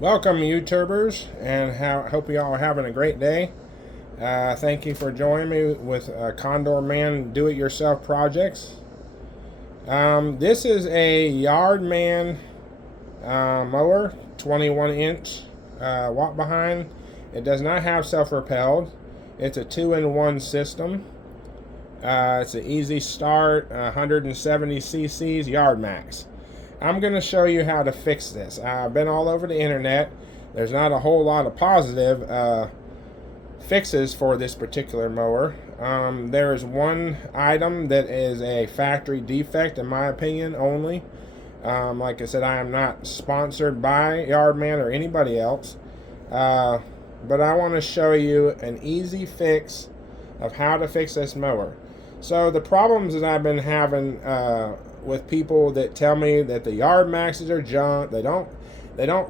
Welcome, YouTubers, and hope you all are having a great day. Thank you for joining me with Condor Man Do-It-Yourself projects. This is a Yardman mower, 21-inch walk behind. It does not have self-propelled. It's a 2-in-1 system. It's an easy start, 170 cc's YardMax. I'm going to show you how to fix this. I've been all over the internet. There's not a whole lot of positive fixes for this particular mower. There is one item that is a factory defect, in my opinion, only. Like I said, I am not sponsored by Yardman or anybody else. But I want to show you an easy fix of how to fix this mower. So the problems that I've been having with people that tell me that the YardMaxes are junk, they don't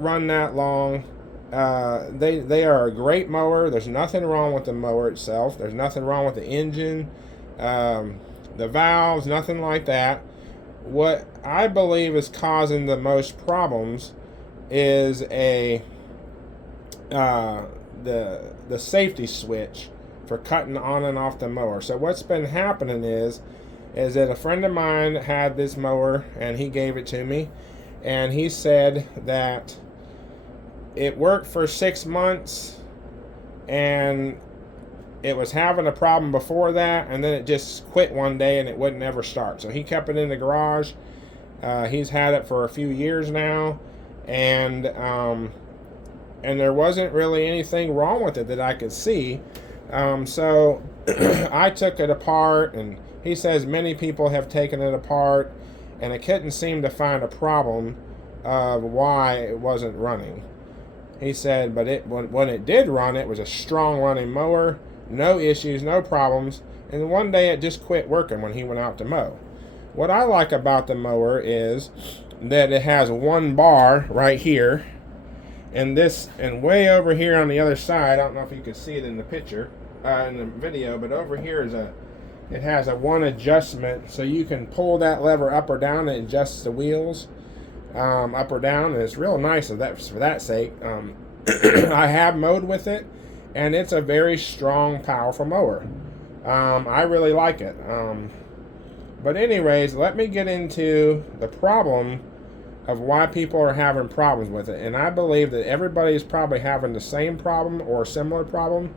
run that long. They are a great mower. There's nothing wrong with the mower itself. There's nothing wrong with the engine, the valves, nothing like that. What I believe is causing the most problems is the safety switch for cutting on and off the mower. So what's been happening is that a friend of mine had this mower and he gave it to me, and he said that it worked for 6 months and it was having a problem before that, and then it just quit one day and it wouldn't ever start. So he kept it in the garage. He's had it for a few years now, and there wasn't really anything wrong with it that I could see. So I took it apart, and he says many people have taken it apart, and I couldn't seem to find a problem of why it wasn't running. He said, but when it did run, it was a strong running mower, no issues, no problems, and one day it just quit working when he went out to mow. What I like about the mower is that it has one bar right here, and way over here on the other side, I don't know if you can see it in the picture, in the video, but over here it has a one adjustment, so you can pull that lever up or down and adjust the wheels up or down, and it's real nice for that sake. I have mowed with it, and it's a very strong, powerful mower. I really like it. But anyways, let me get into the problem of why people are having problems with it. And I believe that everybody is probably having the same problem or a similar problem,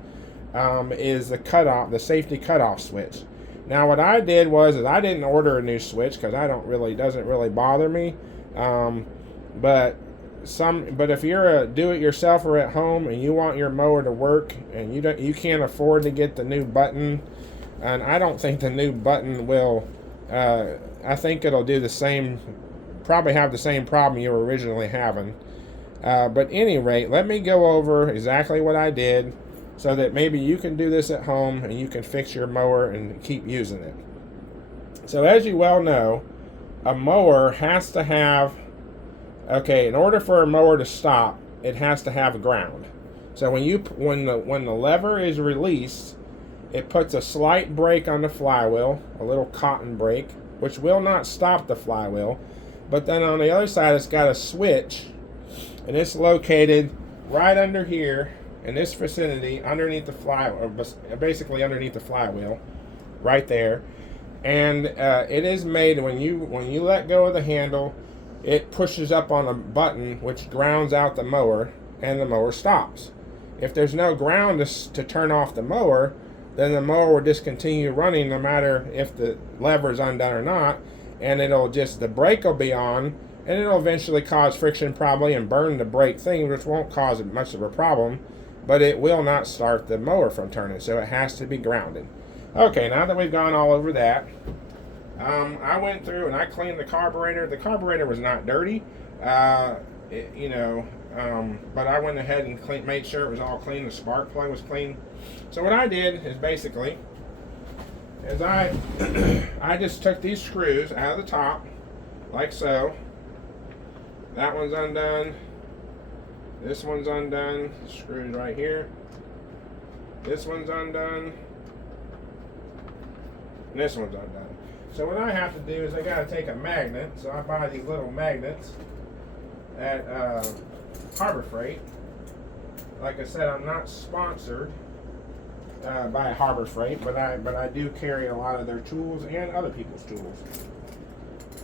is the safety cutoff switch. Now what I did was I didn't order a new switch because doesn't really bother me. But if you're a do-it-yourselfer at home and you want your mower to work and you can't afford to get the new button, and I don't think the new button will, I think it'll do the same, probably have the same problem you were originally having. But any rate, let me go over exactly what I did so that maybe you can do this at home and you can fix your mower and keep using it. So as you well know, a mower has to have, in order for a mower to stop, it has to have ground. So when the lever is released, it puts a slight brake on the flywheel, a little cotton brake, which will not stop the flywheel. But then on the other side, it's got a switch, and it's located right under here in this vicinity, underneath the flywheel, basically underneath the flywheel, right there. And it is made when you let go of the handle, it pushes up on a button which grounds out the mower, and the mower stops. If there's no ground to turn off the mower, then the mower will just continue running no matter if the lever is undone or not, and the brake will be on, and it'll eventually cause friction probably and burn the brake thing, which won't cause much of a problem, but it will not start the mower from turning, so it has to be grounded. Okay, now that we've gone all over that, I went through and I cleaned the carburetor. The carburetor was not dirty, but I went ahead and made sure it was all clean. The spark plug was clean. So what I did is I just took these screws out of the top, like so. That one's undone. This one's undone. Screws right here. This one's undone. And this one's undone. So what I have to do is I got to take a magnet. So I buy these little magnets at Harbor Freight. Like I said, I'm not sponsored by Harbor Freight, but I do carry a lot of their tools and other people's tools.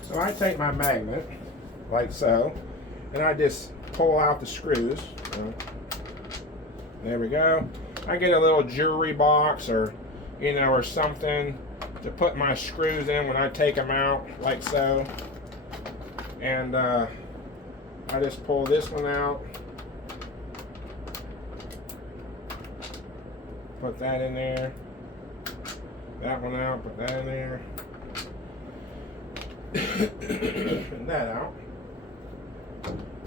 So I take my magnet, like so, and I just pull out the screws. There we go. I get a little jewelry box or, you know, or something to put my screws in when I take them out, like so. And I just pull this one out. Put that in there. That one out, put that in there. And that out.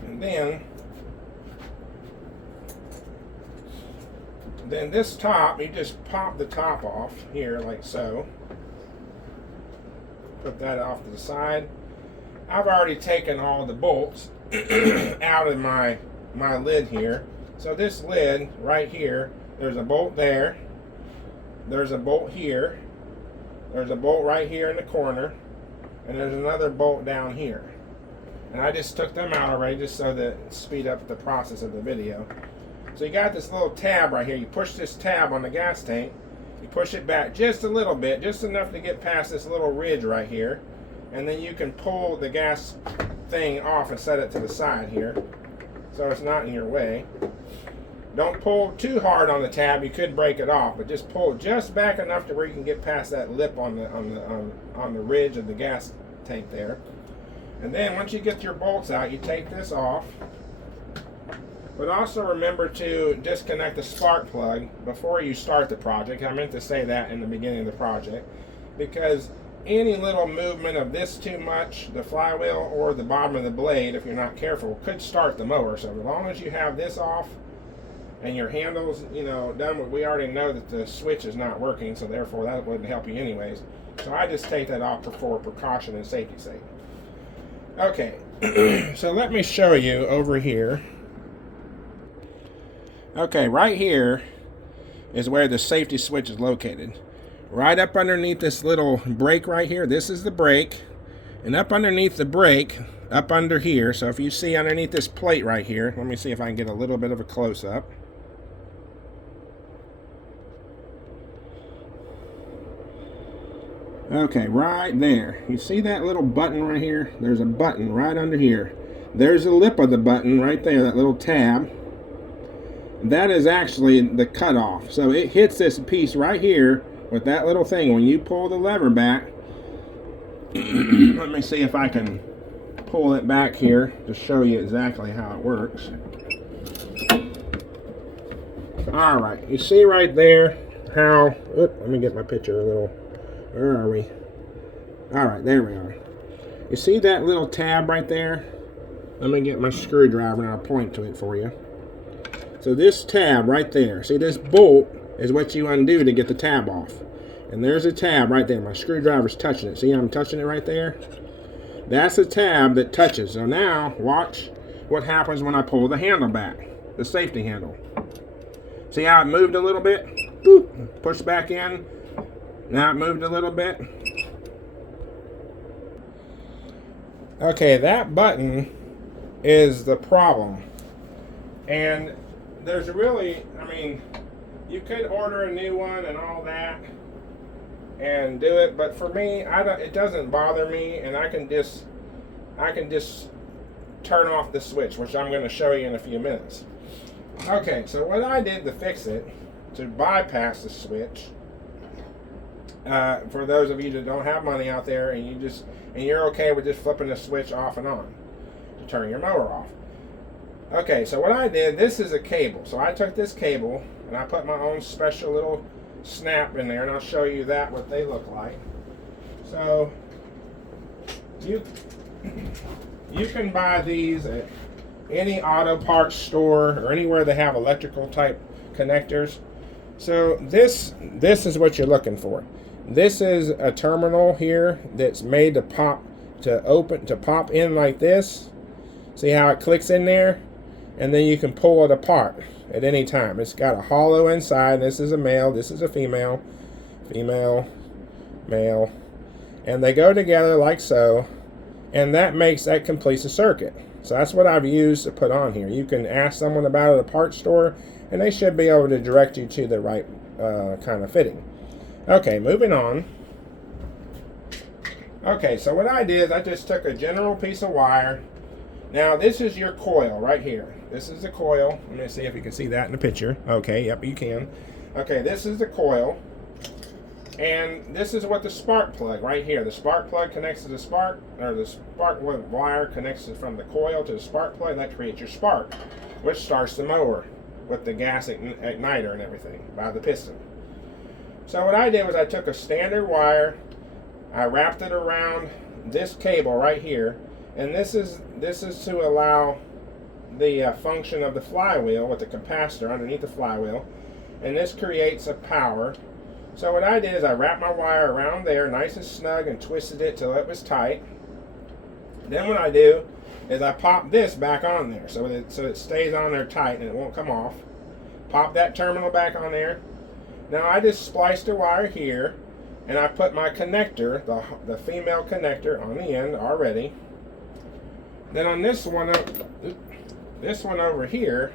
And then this top, you just pop the top off here like so. Put that off to the side. I've already taken all the bolts out of my lid here. So this lid right here, there's a bolt there. There's a bolt here. There's a bolt right here in the corner. And there's another bolt down here. And I just took them out already just so that speed up the process of the video. So you got this little tab right here. You push this tab on the gas tank. You push it back just a little bit, just enough to get past this little ridge right here. And then you can pull the gas thing off and set it to the side here, so it's not in your way. Don't pull too hard on the tab, you could break it off, but just pull just back enough to where you can get past that lip on the ridge of the gas tank there. And then once you get your bolts out, you take this off. But also remember to disconnect the spark plug before you start the project. I meant to say that in the beginning of the project, because any little movement of this too much, the flywheel or the bottom of the blade, if you're not careful, could start the mower. So as long as you have this off and your handles, you know, done, we already know that the switch is not working, so therefore that wouldn't help you anyways. So I just take that off for precaution and safety's sake. Okay, so let me show you over here. Okay, right here is where the safety switch is located. Right up underneath this little brake right here, this is the brake. And up underneath the brake, up under here, so if you see underneath this plate right here, let me see if I can get a little bit of a close-up. Okay, right there. You see that little button right here? There's a button right under here. There's the lip of the button right there, that little tab. That is actually the cutoff. So it hits this piece right here with that little thing. When you pull the lever back, let me see if I can pull it back here to show you exactly how it works. Alright, you see right there how, let me get my picture a little, where are we? Alright, there we are. You see that little tab right there? Let me get my screwdriver and I'll point to it for you. So this tab right there, see this bolt is what you undo to get the tab off. And there's a tab right there. My screwdriver's touching it. See, I'm touching it right there? That's a tab that touches. So now, watch what happens when I pull the handle back, the safety handle. See how it moved a little bit? Boop, push back in. Now it moved a little bit. Okay, that button is the problem. And there's really, I mean, you could order a new one and all that and do it, but for me, it doesn't bother me, and I can just turn off the switch, which I'm going to show you in a few minutes. Okay, so what I did to fix it, to bypass the switch, for those of you that don't have money out there and you're okay with just flipping the switch off and on to turn your mower off. Okay, so what I did, this is a cable. So I took this cable and I put my own special little snap in there, and I'll show you that, what they look like. So you can buy these at any auto parts store or anywhere they have electrical type connectors. So this is what you're looking for. This is a terminal here that's made to pop in like this. See how it clicks in there? And then you can pull it apart at any time. It's got a hollow inside. This is a male, this is a female, female, male, and they go together like so, and that completes the circuit. So that's what I've used to put on here. You can ask someone about it at a parts store, and they should be able to direct you to the right kind of fitting. Okay, moving on. Okay, so what I did is I just took a general piece of wire. Now this is your coil right here. This is the coil. Let me see if you can see that in the picture. Okay, yep, you can. Okay, this is the coil. And this is what the spark plug right here. The spark plug connects to the spark, or the spark wire connects from the coil to the spark plug. That creates your spark, which starts the mower with the gas igniter and everything by the piston. So what I did was I took a standard wire, I wrapped it around this cable right here, and this is to allow the function of the flywheel with the capacitor underneath the flywheel, and this creates a power. So what I did is I wrapped my wire around there nice and snug and twisted it till it was tight. Then what I do is I pop this back on there so it stays on there tight and it won't come off. Pop that terminal back on there. Now I just spliced the wire here, and I put my connector, the female connector, on the end already. Then on this one over here,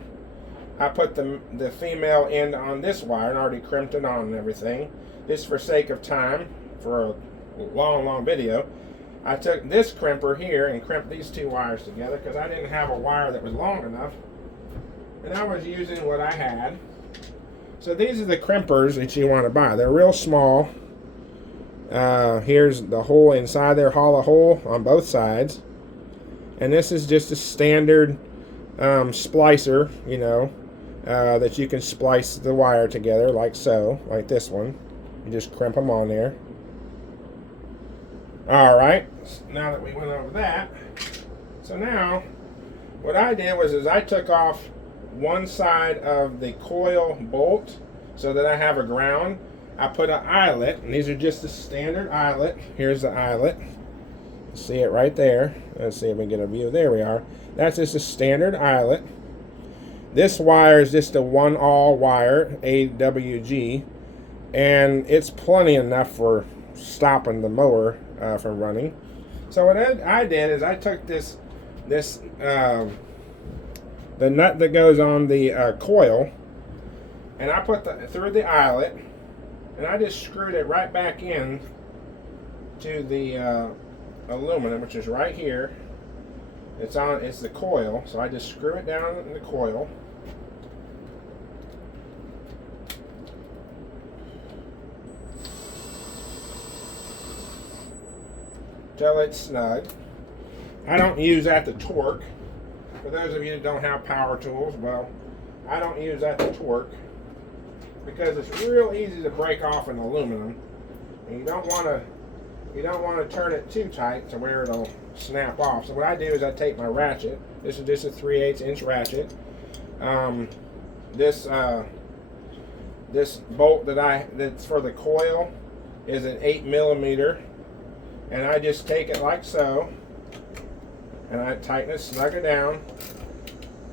I put the female end on this wire and already crimped it on and everything. Just for sake of time, for a long video, I took this crimper here and crimped these two wires together because I didn't have a wire that was long enough, and I was using what I had. So these are the crimpers that you want to buy. They're real small. Here's the hole inside there, hollow hole on both sides. And this is just a standard splicer, you know, that you can splice the wire together like so, like this one. You just crimp them on there. Alright, now that we went over that, so now what I did was I took off one side of the coil bolt so that I have a ground. I put an eyelet, and these are just a standard eyelet. Here's the eyelet. See it right there. Let's see if we can get a view. There we are. That's just a standard eyelet. This wire is just a 1-all wire, AWG, and it's plenty enough for stopping the mower from running. So what I did is I took the nut that goes on the coil, and I put through the eyelet, and I just screwed it right back in to the aluminum, which is right here. It's the coil, so I just screw it down in the coil. Till it's snug. I don't use that to torque. For those of you that don't have power tools, well, I don't use that to torque because it's real easy to break off an aluminum, and you don't want to turn it too tight to where it'll snap off. So what I do is I take my ratchet. This is just a 3/8 inch ratchet. This bolt that's for the coil is an 8mm, and I just take it like so, and I tighten it, snug it down.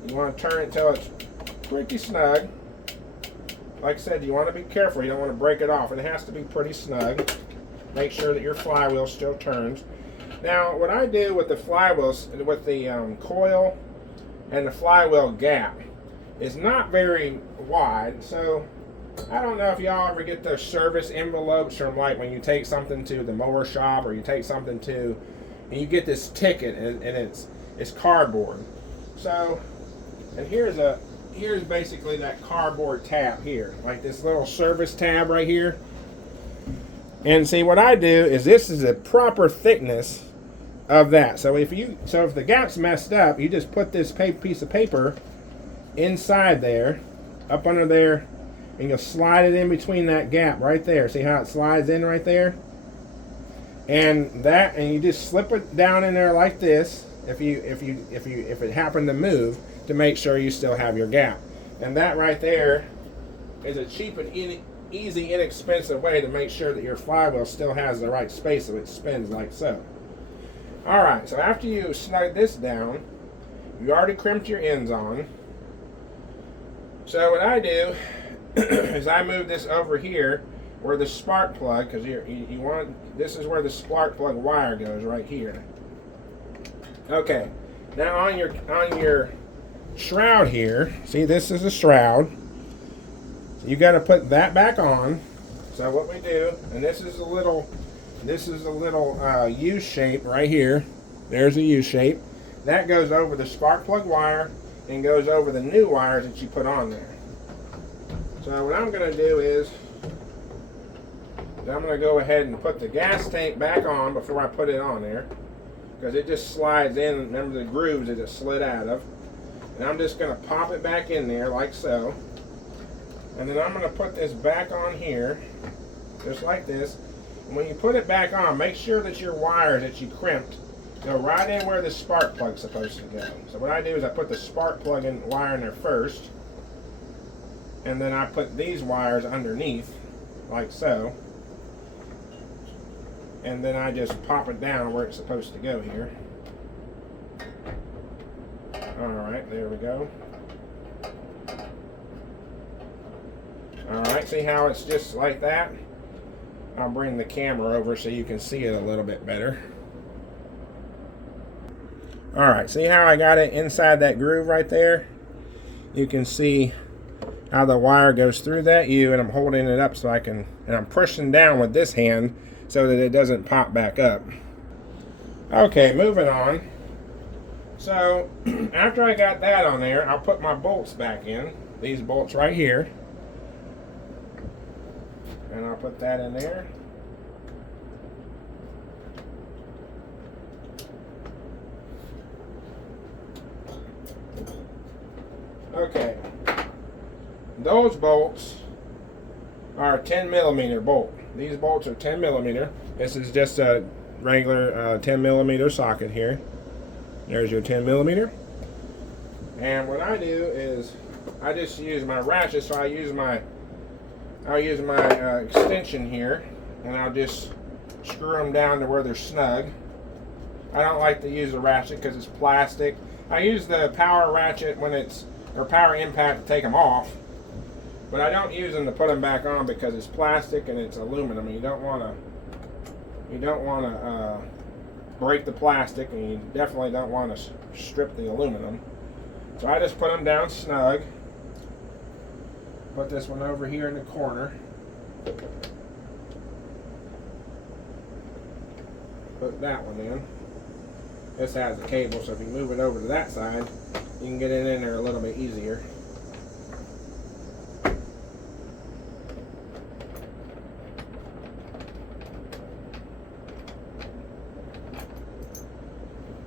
You want to turn it until it's pretty snug. Like I said, you want to be careful. You don't want to break it off. It has to be pretty snug. Make sure that your flywheel still turns. Now, what I do with the flywheels, with the coil and the flywheel gap, is not very wide. So I don't know if y'all ever get those service envelopes from, like, when you take something to the mower shop, or you take something to, and you get this ticket, and it's cardboard. So, and here's basically that cardboard tab here, like this little service tab right here. And see, what I do is this is the proper thickness of that. So if the gap's messed up, you just put this piece of paper inside there, up under there, and you'll slide it in between that gap right there. See how it slides in right there? And you just slip it down in there like this if it happened to move, to make sure you still have your gap. And that right there is a cheap and easy, inexpensive way to make sure that your flywheel still has the right space so it spins like so. Alright, so after you snug this down, you already crimped your ends on. So what I do is I move this over here where the spark plug, because you want, this is where the spark plug wire goes, right here. Okay, Now on your shroud here, see, this is a shroud. So you got to put that back on. So what we do, and this is a little U shape right here. There's a U shape. That goes over the spark plug wire and goes over the new wires that you put on there. So what I'm going to do is I'm going to go ahead and put the gas tank back on before I put it on there, because it just slides in. Remember the grooves that it slid out of. And I'm just going to pop it back in there like so. And then I'm going to put this back on here, just like this. And when you put it back on, make sure that your wires that you crimped go right in where the spark plug's supposed to go. So what I do is I put the spark plug in wire in there first, and then I put these wires underneath, like so. And then I just pop it down where it's supposed to go here. Alright, there we go. Alright, see how it's just like that? I'll bring the camera over so you can see it a little bit better. Alright, see how I got it inside that groove right there? You can see how the wire goes through that U, and I'm holding it up so I can, and I'm pushing down with this hand so that it doesn't pop back up. Okay, moving on. So after I got that on there, I'll put my bolts back in. These bolts right here. And I'll put that in there. Okay. Those bolts are a 10mm bolt. These bolts are 10mm. This is just a regular 10mm socket here. There's your 10mm. And what I do is I just use my ratchet. So I'll use my extension here, and I'll just screw them down to where they're snug. I don't like to use the ratchet because it's plastic. I use the power ratchet when it's, or power impact, to take them off. But I don't use them to put them back on because it's plastic and it's aluminum. You don't want to break the plastic, and you definitely don't want to strip the aluminum. So I just put them down snug. Put this one over here in the corner. Put that one in. This has a cable, so if you move it over to that side, you can get it in there a little bit easier.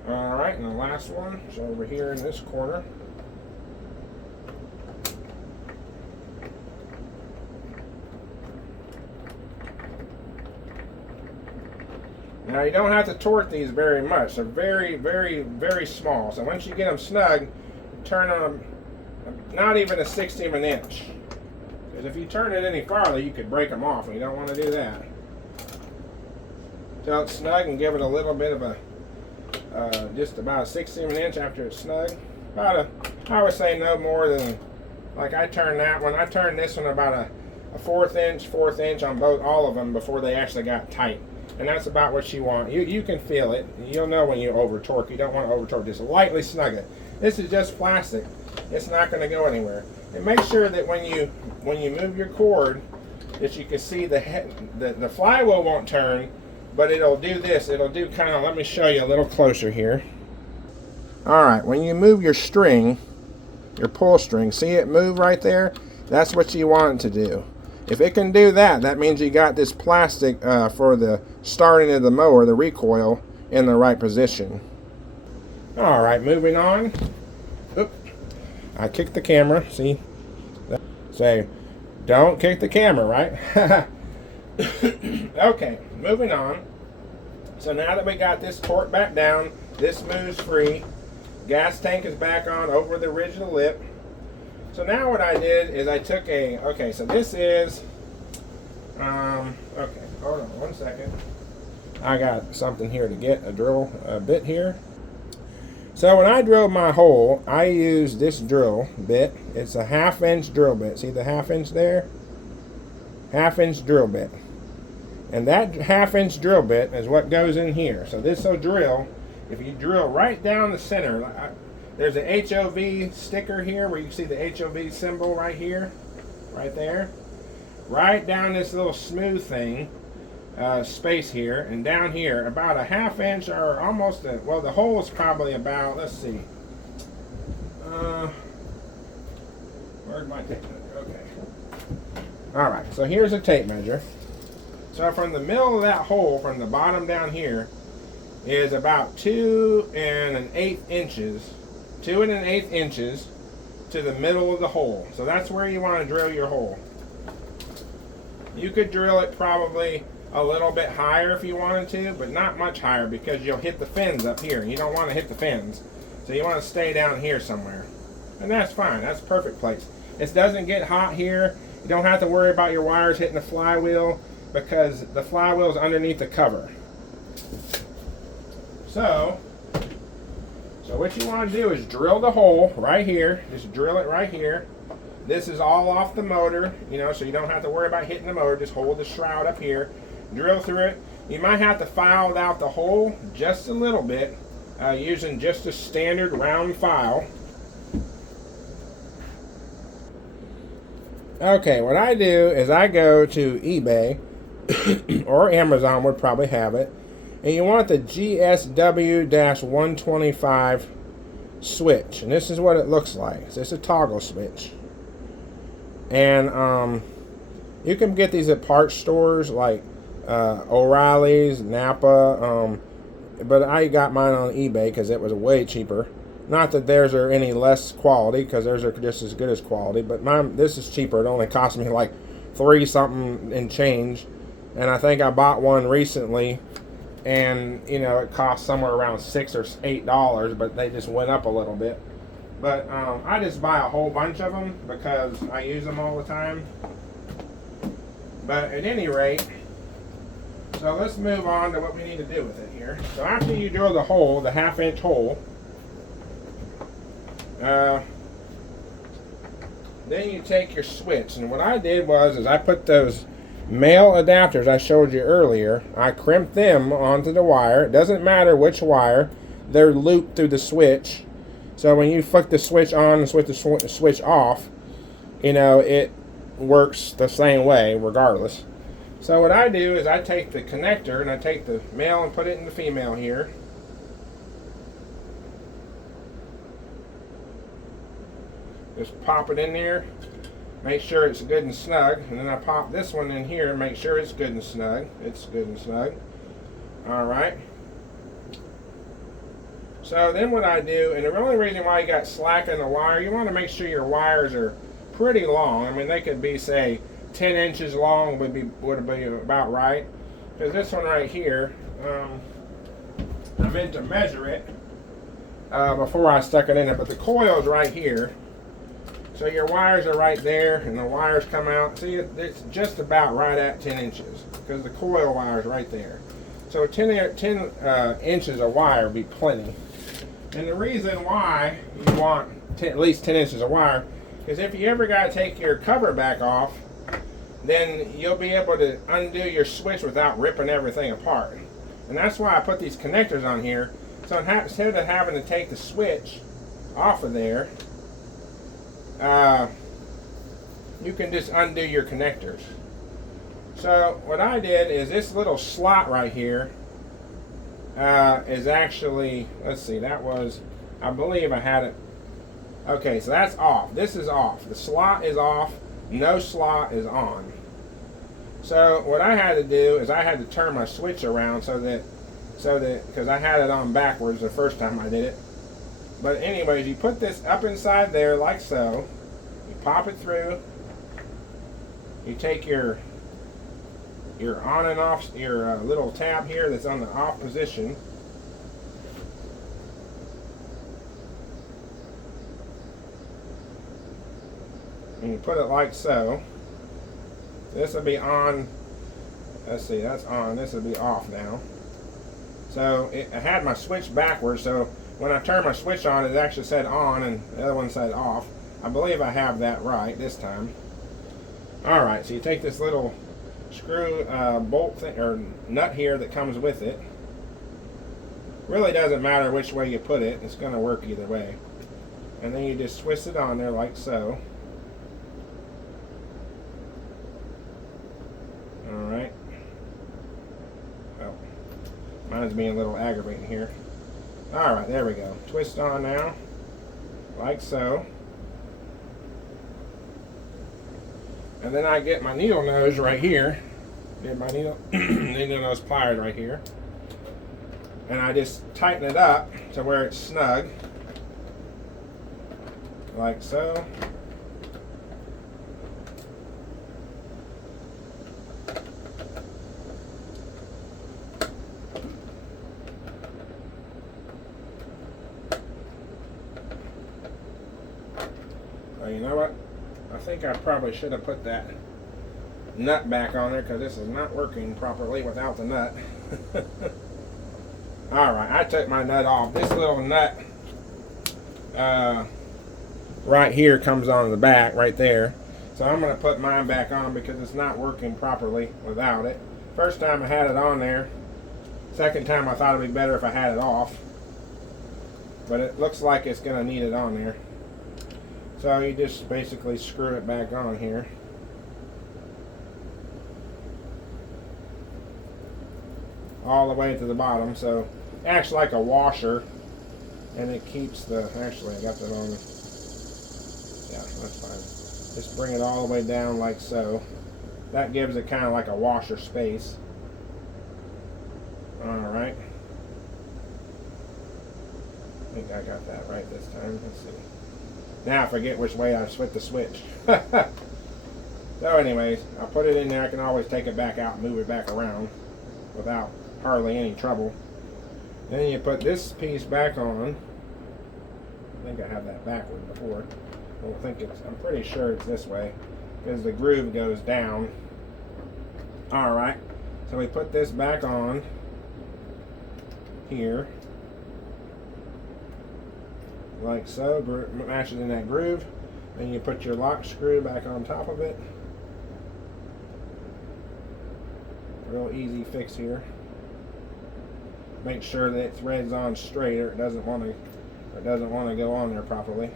Alright, and the last one is over here in this corner. Now you don't have to torque these very much. They're very, very, very small. So once you get them snug, turn them not even a 1/16 of an inch. Because if you turn it any farther, you could break them off, and you don't want to do that. Till it's snug, and give it a little bit of a, just about a 1/16 of an inch after it's snug. I would say no more than, like I turned that one. I turned this one about a 1/4 inch on all of them before they actually got tight. And that's about what you want. You can feel it. You'll know when you over torque. You don't want to over torque. Just lightly snug it. This is just plastic. It's not going to go anywhere. And make sure that when you move your cord, that you can see the flywheel won't turn, but it'll do this. It'll do kind of. Let me show you a little closer here. All right. When you move your string, your pull string, see it move right there? That's what you want it to do. If it can do that, that means you got this plastic for the starting of the mower, the recoil, in the right position. Alright, moving on. Oop. I kicked the camera, see? Say, don't kick the camera, right? Okay, moving on. So now that we got this torque back down, this moves free. Gas tank is back on over the original lip. So now what I did is I took okay, so this is, okay, hold on one second. I got something here to get, a drill bit here. So when I drilled my hole, I used this drill bit. It's a 1/2 inch drill bit. See the 1/2 inch there? 1/2 inch drill bit. And that 1/2 inch drill bit is what goes in here. So this drill if you drill right down the center, there's a HOV sticker here where you can see the HOV symbol right here, right there. Right down this little smooth thing, space here, and down here, about a ½ inch or almost, well, the hole is probably about, let's see. Where's my tape measure? Okay. Alright, so here's a tape measure. So from the middle of that hole, from the bottom down here, is about 2 1/8 inches. 2 1/8 inches to the middle of the hole. So that's where you want to drill your hole. You could drill it probably a little bit higher if you wanted to, but not much higher because you'll hit the fins up here. You don't want to hit the fins. So you want to stay down here somewhere. And that's fine. That's a perfect place. It doesn't get hot here. You don't have to worry about your wires hitting the flywheel because the flywheel is underneath the cover. So what you want to do is drill the hole right here. Just drill it right here. This is all off the motor, you know, so you don't have to worry about hitting the motor. Just hold the shroud up here. Drill through it. You might have to file out the hole just a little bit using just a standard round file. Okay, what I do is I go to eBay or Amazon would probably have it, and you want the GSW-125 switch, and this is what it looks like. So it's a toggle switch, and you can get these at parts stores like O'Reilly's, Napa, but I got mine on eBay because it was way cheaper. Not that theirs are any less quality, because theirs are just as good as quality, but mine, this is cheaper. It only cost me like $3 something and change, and I think I bought one recently, and you know it cost somewhere around $6 or $8, but they just went up a little bit. But I just buy a whole bunch of them because I use them all the time. But at any rate, so let's move on to what we need to do with it here. So after you drill the hole, the ½ inch hole, then you take your switch, and what I did was I put those male adapters I showed you earlier, I crimped them onto the wire. It doesn't matter which wire, they're looped through the switch, so when you flick the switch on and switch the switch off, you know, it works the same way regardless. So what I do is I take the connector and I take the male and put it in the female here. Just pop it in there, make sure it's good and snug, and then I pop this one in here and make sure it's good and snug. It's good and snug. Alright. So then what I do, and the only reason why you got slack in the wire, you want to make sure your wires are pretty long. I mean, they could be, say, 10 inches long would be about right. Because this one right here, I meant to measure it before I stuck it in it, but the coil's right here. So your wires are right there, and the wires come out. See, it's just about right at 10 inches, because the coil wire is right there. So 10 inches of wire would be plenty. And the reason why you want at least 10 inches of wire is if you ever got to take your cover back off, then you'll be able to undo your switch without ripping everything apart. And that's why I put these connectors on here. So instead of having to take the switch off of there, you can just undo your connectors. So what I did is this little slot right here is actually, let's see, that was, I believe I had it. Okay, so that's off. This is off. The slot is off. No slot is on. So what I had to do is I had to turn my switch around so that because I had it on backwards the first time I did it. But anyways, you put this up inside there like so. You pop it through. You take your on and off, your little tab here that's on the off position. And you put it like so. This will be on. Let's see, that's on. This will be off now. So I had my switch backwards, so when I turned my switch on, it actually said on and the other one said off. I believe I have that right this time. Alright, so you take this little screw bolt thing or nut here that comes with it. Really doesn't matter which way you put it, it's going to work either way. And then you just twist it on there like so. Alright. Oh, mine's being a little aggravating here. Alright, there we go. Twist on now, like so. And then I get my needle nose right here. Get my needle nose pliers right here. And I just tighten it up to where it's snug. Like so. You know what? I think I probably should have put that nut back on there because this is not working properly without the nut. Alright, I took my nut off. This little nut right here comes on the back right there. So I'm going to put mine back on because it's not working properly without it. First time I had it on there. Second time I thought it'd be better if I had it off. But it looks like it's going to need it on there. So you just basically screw it back on here. All the way to the bottom. So it acts like a washer. And it keeps the, actually I got that on. Yeah, that's fine. Just bring it all the way down like so. That gives it kind of like a washer space. Alright. I think I got that right this time. Let's see. Now I forget which way I flipped the switch. So anyways, I'll put it in there. I can always take it back out and move it back around without hardly any trouble. Then you put this piece back on. I think I had that backward before. I'm pretty sure it's this way because the groove goes down. Alright, so we put this back on here. Like so, matches in that groove. Then you put your lock screw back on top of it. Real easy fix here. Make sure that it threads on straight, or it doesn't want to go on there properly.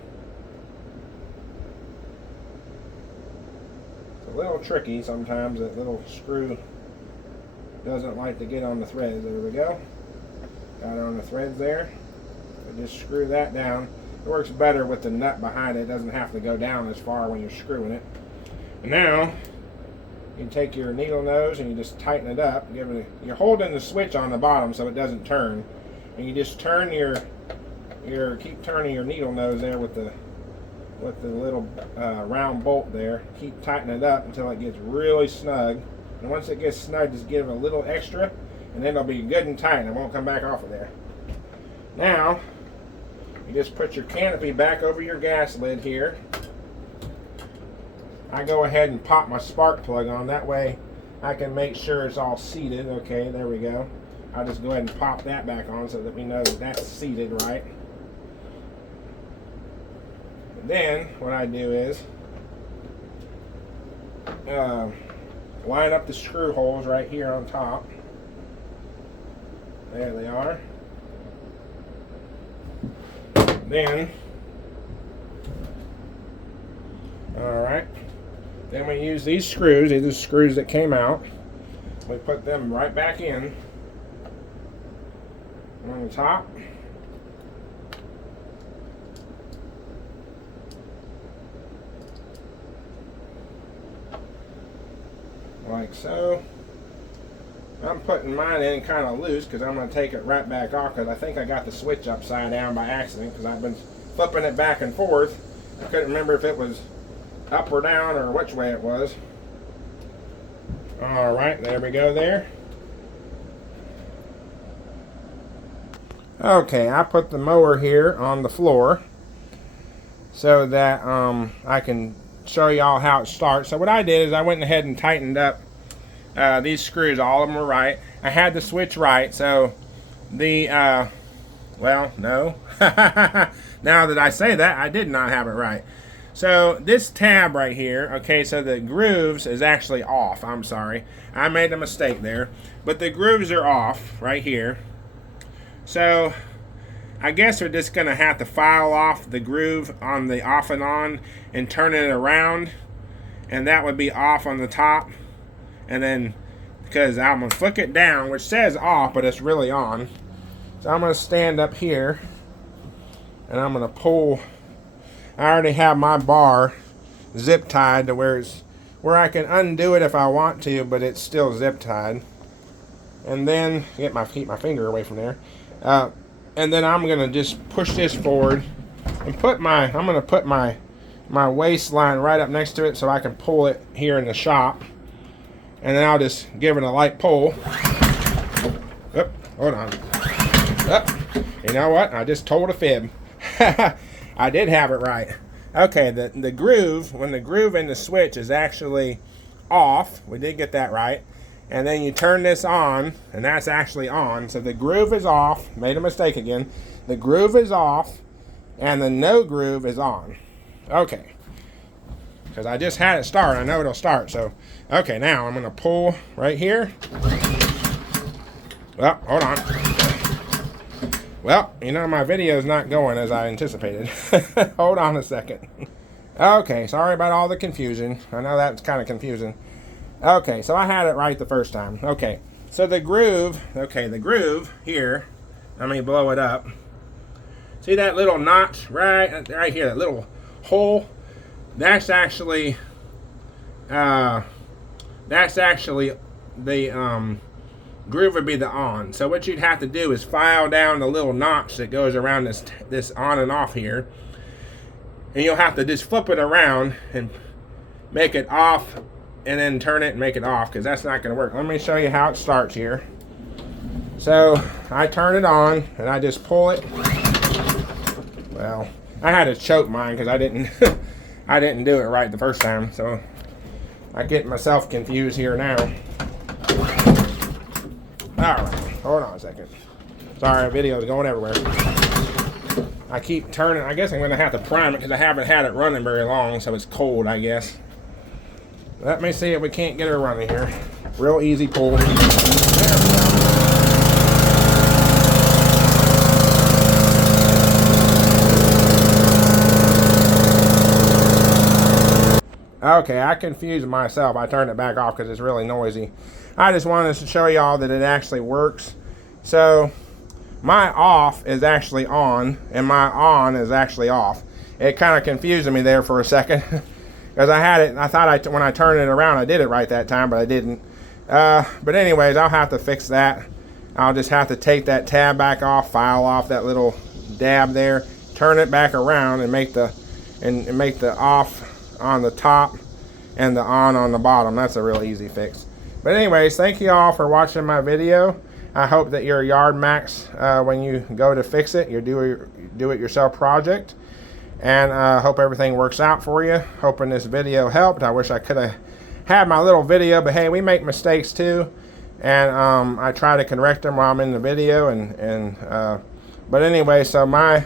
It's a little tricky sometimes. That little screw doesn't like to get on the threads. There we go. Got it on the threads there. So just screw that down. It works better with the nut behind it. It doesn't have to go down as far when you're screwing it. And now you take your needle nose and you just tighten it up. You're holding the switch on the bottom so it doesn't turn. And you just turn keep turning your needle nose there with the little round bolt there. Keep tightening it up until it gets really snug. And once it gets snug, just give it a little extra, and then it'll be good and tight and it won't come back off of there. Now, you just put your canopy back over your gas lid here. I go ahead and pop my spark plug on. That way I can make sure it's all seated. Okay, there we go. I'll just go ahead and pop that back on so that we know that that's seated right. And then what I do is line up the screw holes right here on top. There they are. Then, alright, then we use these screws, these are screws that came out. We put them right back in on the top. Like so. I'm putting mine in kind of loose because I'm going to take it right back off because I think I got the switch upside down by accident because I've been flipping it back and forth. I couldn't remember if it was up or down or which way it was. Alright, there we go there. Okay, I put the mower here on the floor so that I can show y'all how it starts. So what I did is I went ahead and tightened up these screws. All of them were right. I had the switch right, so the well, no. Now that I say that, I did not have it right. So this tab right here, okay, so the grooves is actually off. I'm sorry, I made a mistake there, but the grooves are off right here. So I guess we're just gonna have to file off the groove on the off and on and turn it around, and that would be off on the top. And then, because I'm gonna flick it down, which says off, but it's really on. So I'm gonna stand up here and I'm gonna pull. I already have my bar zip tied to where I can undo it if I want to, but it's still zip tied. And then keep my finger away from there. And then I'm gonna just push this forward and I'm gonna put my waistline right up next to it so I can pull it here in the shop. And then I'll just give it a light pull. Oop, hold on. Oop, you know what? I just told a fib. I did have it right. Okay, the groove, when the groove in the switch is actually off, we did get that right. And then you turn this on, and that's actually on. So the groove is off. Made a mistake again. The groove is off, and the no groove is on. Okay. Because I just had it start. I know it'll start. So, okay, now I'm going to pull right here. Well, hold on. Well, you know, my video's not going as I anticipated. Hold on a second. Okay, sorry about all the confusion. I know that's kind of confusing. Okay, so I had it right the first time. Okay, so the groove here, let me blow it up. See that little notch right here, that little hole? That's actually the groove would be the on. So what you'd have to do is file down the little notch that goes around this on and off here, and you'll have to just flip it around and make it off, and then turn it and make it off, because that's not going to work. Let me show you how it starts here. So I turn it on and I just pull it. Well, I had to choke mine because I didn't I didn't do it right the first time, so I get myself confused here now. Alright, hold on a second. Sorry, the video's going everywhere. I keep turning. I guess I'm going to have to prime it because I haven't had it running very long, so it's cold, I guess. Let me see if we can't get her running here. Real easy pull. There we go. Okay, I confused myself. I turned it back off because it's really noisy. I just wanted to show y'all that it actually works. So my off is actually on and my on is actually off. It kind of confused me there for a second. Because I had it, and I thought when I turned it around, I did it right that time, but I didn't. But anyways, I'll have to fix that. I'll just have to take that tab back off, file off that little dab there, turn it back around, and make the off on the top and the on the bottom. That's a real easy fix. But anyways, thank you all for watching my video. I hope that your YardMax, when you go to fix it, your do-it-yourself project. And I hope everything works out for you. Hoping this video helped. I wish I could have had my little video, but hey, we make mistakes too. And I try to correct them while I'm in the video. But anyway, so my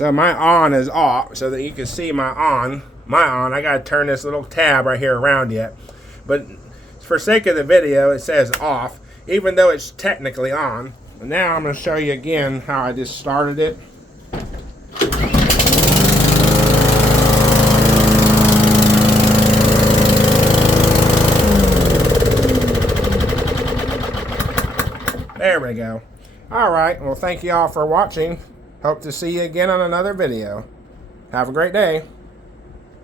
on is off so that you can see my on. I got to turn this little tab right here around yet. But for sake of the video, it says off, even though it's technically on. And now I'm going to show you again how I just started it. There we go. Alright, well thank you all for watching. Hope to see you again on another video. Have a great day.